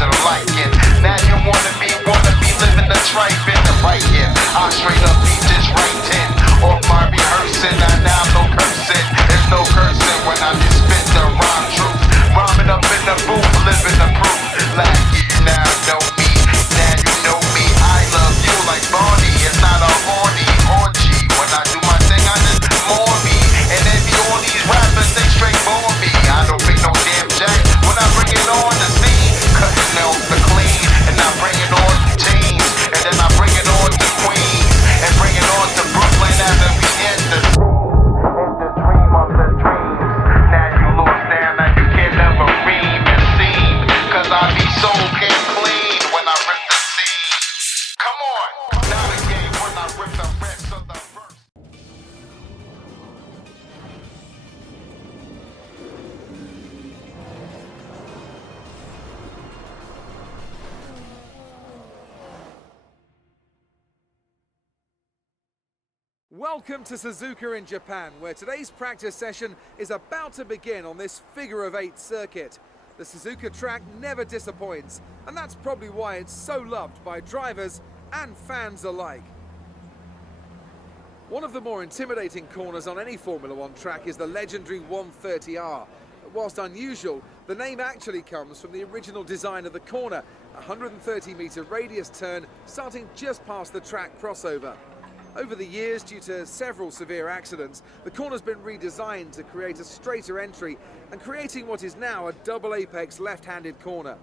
should've liked it. Now you wanna be living the tripe in the right here. I straight up beat this right in. Off my rehearsing, now no cursing. There's no cursing when I just spit the rhyme truth. Rhyming up in the booth, living the proof. Like you now know me, now you know me. I love you like Barney. It's not a horny orgy. When I do my thing, I just more me. And then all these rappers, they straight bore me. I don't bring no damn jack when I bring it on the scene. Cutting out the clean, and I bring it on to teens. And then I bring it on to Queens. And bring it on to Brooklyn after we end the dream of the dreams. Now you lost down, now you can never ream and seem. Cause I be so damn clean when I rip the scene. Come on, now the game when I rip the rest of the verse. Welcome to Suzuka in Japan, where today's practice session is about to begin on this figure-of-8 circuit. The Suzuka track never disappoints, and that's probably why it's so loved by drivers and fans alike. One of the more intimidating corners on any Formula One track is the legendary 130R. Whilst unusual, the name actually comes from the original design of the corner, a 130-metre radius turn starting just past the track crossover. Over the years, due to several severe accidents, the corner's been redesigned to create a straighter entry and creating what is now a double apex left-handed corner.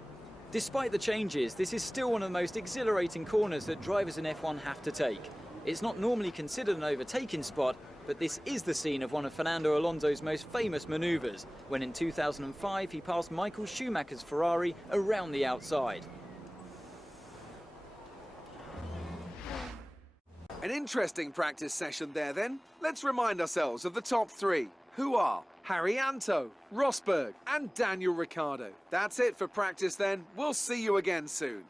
Despite the changes, this is still one of the most exhilarating corners that drivers in F1 have to take. It's not normally considered an overtaking spot, but this is the scene of one of Fernando Alonso's most famous manoeuvres, when in 2005 he passed Michael Schumacher's Ferrari around the outside. An interesting practice session there then. Let's remind ourselves of the top three, who are Haryanto, Rosberg and Daniel Ricciardo. That's it for practice then. We'll see you again soon.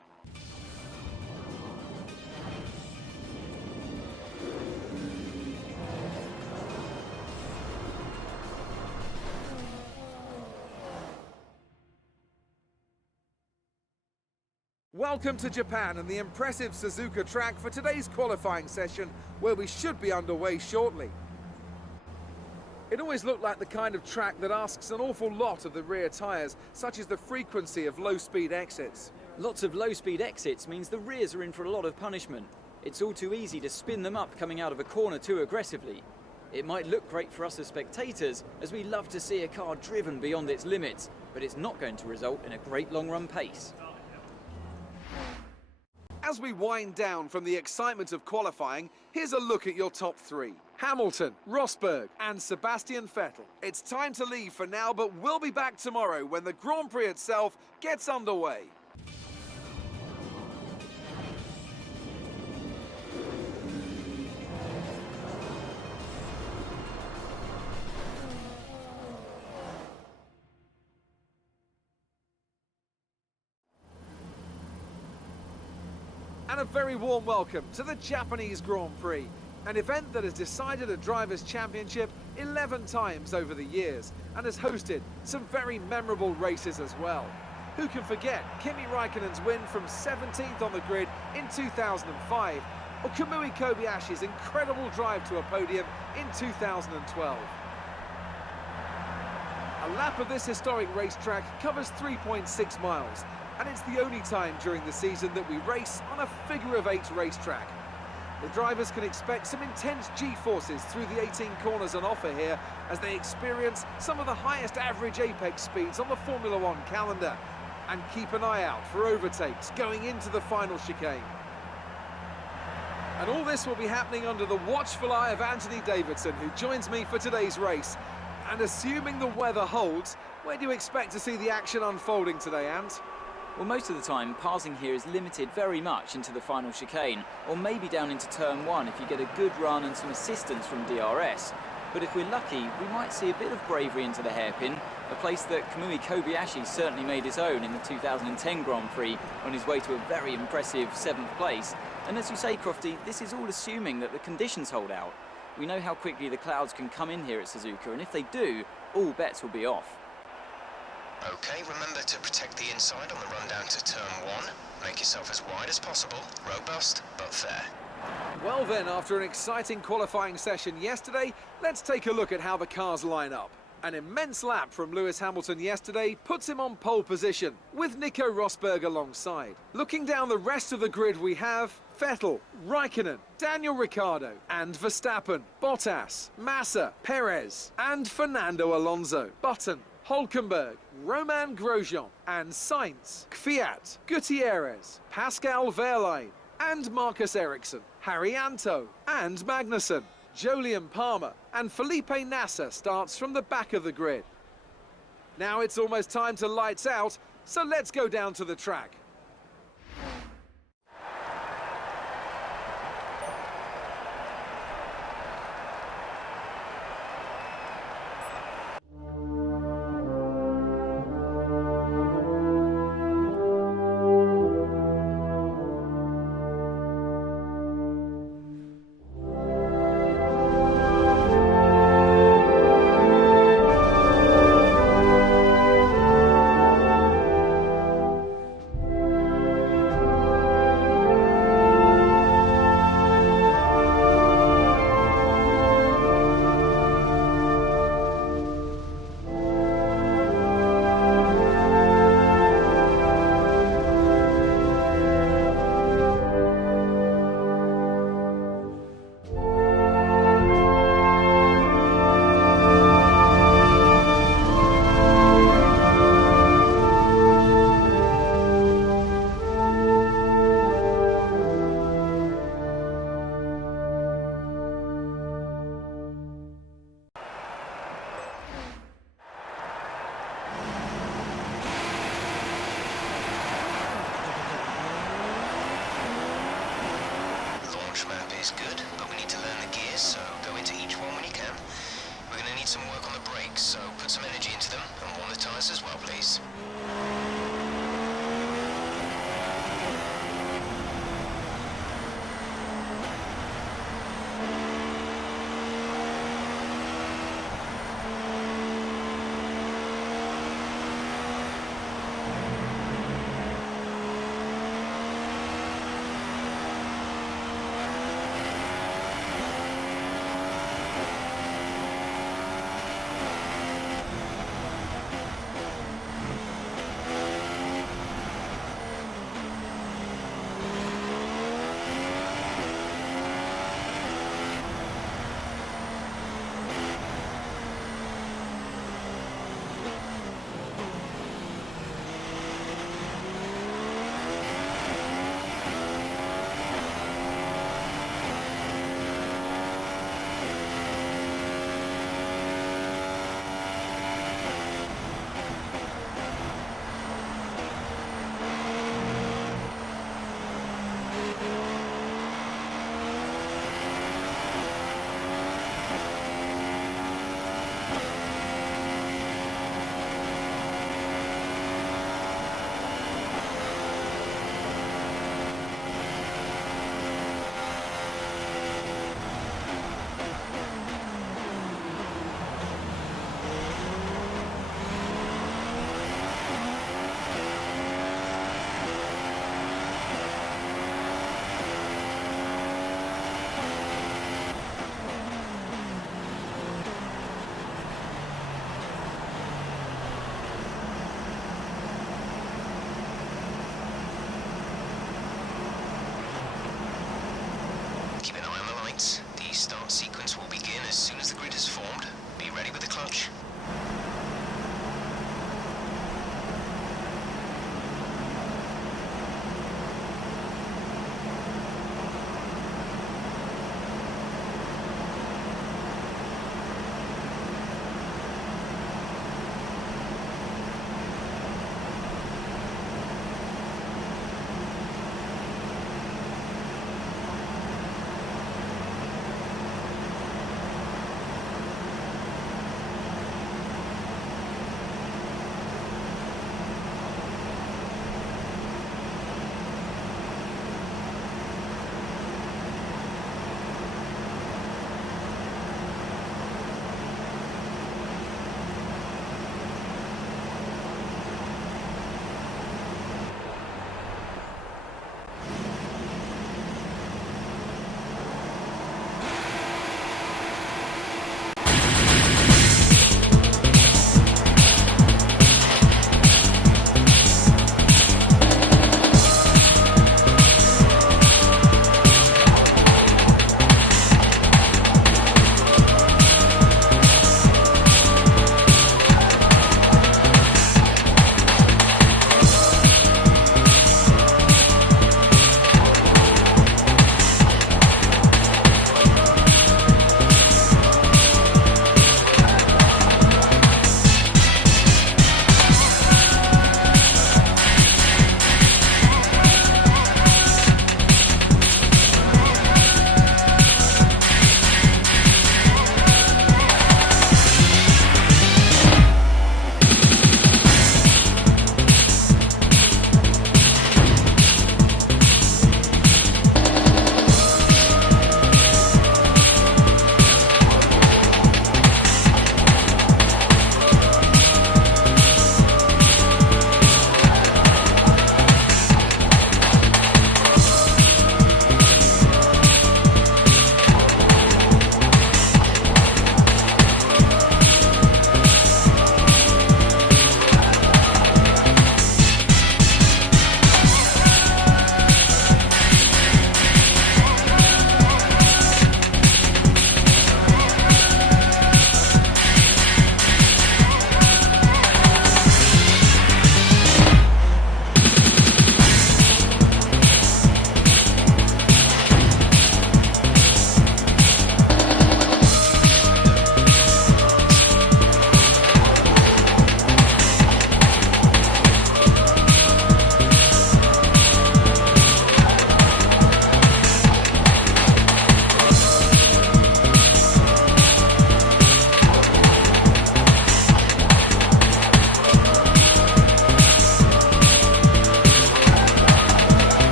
Welcome to Japan and the impressive Suzuka track for today's qualifying session, where we should be underway shortly. It always looked like the kind of track that asks an awful lot of the rear tyres, such as the frequency of low-speed exits. Lots of low-speed exits means the rears are in for a lot of punishment. It's all too easy to spin them up coming out of a corner too aggressively. It might look great for us as spectators, as we love to see a car driven beyond its limits, but it's not going to result in a great long-run pace. As we wind down from the excitement of qualifying, here's a look at your top three. Hamilton, Rosberg and Sebastian Vettel. It's time to leave for now, but we'll be back tomorrow when the Grand Prix itself gets underway. And a very warm welcome to the Japanese Grand Prix, an event that has decided a Drivers' Championship 11 times over the years and has hosted some very memorable races as well. Who can forget Kimi Raikkonen's win from 17th on the grid in 2005, or Kamui Kobayashi's incredible drive to a podium in 2012. A lap of this historic racetrack covers 3.6 miles, and it's the only time during the season that we race on a figure-of-8 racetrack. The drivers can expect some intense G-forces through the 18 corners on offer here as they experience some of the highest average apex speeds on the Formula One calendar. And keep an eye out for overtakes going into the final chicane. And all this will be happening under the watchful eye of Anthony Davidson, who joins me for today's race. And assuming the weather holds, where do you expect to see the action unfolding today, Ant? Well, most of the time, passing here is limited very much into the final chicane, or maybe down into turn 1 if you get a good run and some assistance from DRS. But if we're lucky, we might see a bit of bravery into the hairpin, a place that Kamui Kobayashi certainly made his own in the 2010 Grand Prix on his way to a very impressive 7th place. And as you say, Crofty, this is all assuming that the conditions hold out. We know how quickly the clouds can come in here at Suzuka, and if they do, all bets will be off. Okay, remember to protect the inside on the run down to turn 1. Make yourself as wide as possible, robust but fair. Well then, after an exciting qualifying session yesterday, let's take a look at how the cars line up. An immense lap from Lewis Hamilton yesterday puts him on pole position, with Nico Rosberg alongside. Looking down the rest of the grid, we have Vettel, Raikkonen, Daniel Ricciardo and Verstappen, Bottas, Massa, Perez and Fernando Alonso, Button, Hülkenberg, Romain Grosjean and Sainz, Kvyat, Gutierrez, Pascal Wehrlein and Marcus Ericsson, Haryanto and Magnussen. Jolyon Palmer and Felipe Nasser starts from the back of the grid. Now it's almost time to lights out, so let's go down to the track. Map is good, but we need to learn the gears, so go into each one when you can. We're going to need some work on the brakes, so put some energy into them and warm the tyres as well, please.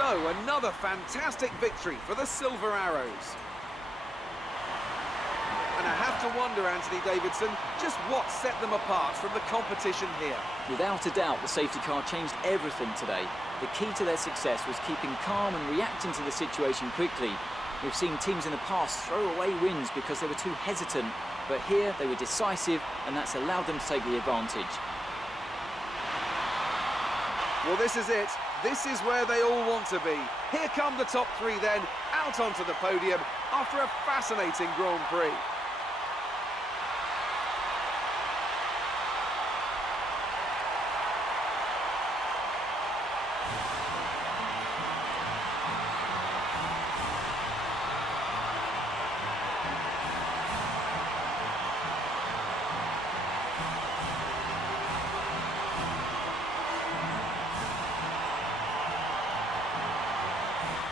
So, another fantastic victory for the Silver Arrows. And I have to wonder, Anthony Davidson, just what set them apart from the competition here. Without a doubt, the safety car changed everything today. The key to their success was keeping calm and reacting to the situation quickly. We've seen teams in the past throw away wins because they were too hesitant, but here they were decisive, and that's allowed them to take the advantage. Well, this is it. This is where they all want to be. Here come the top three then, out onto the podium after a fascinating Grand Prix.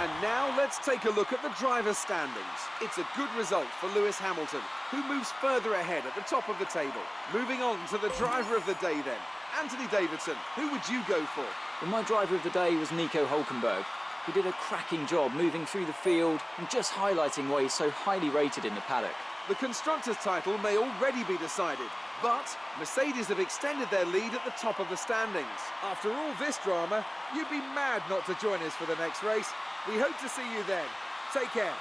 And now let's take a look at the driver's standings. It's a good result for Lewis Hamilton, who moves further ahead at the top of the table. Moving on to the driver of the day then. Anthony Davidson, who would you go for? Well, my driver of the day was Nico Hülkenberg, who did a cracking job moving through the field and just highlighting why he's so highly rated in the paddock. The Constructors' title may already be decided, but Mercedes have extended their lead at the top of the standings. After all this drama, you'd be mad not to join us for the next race. We hope to see you then. Take care.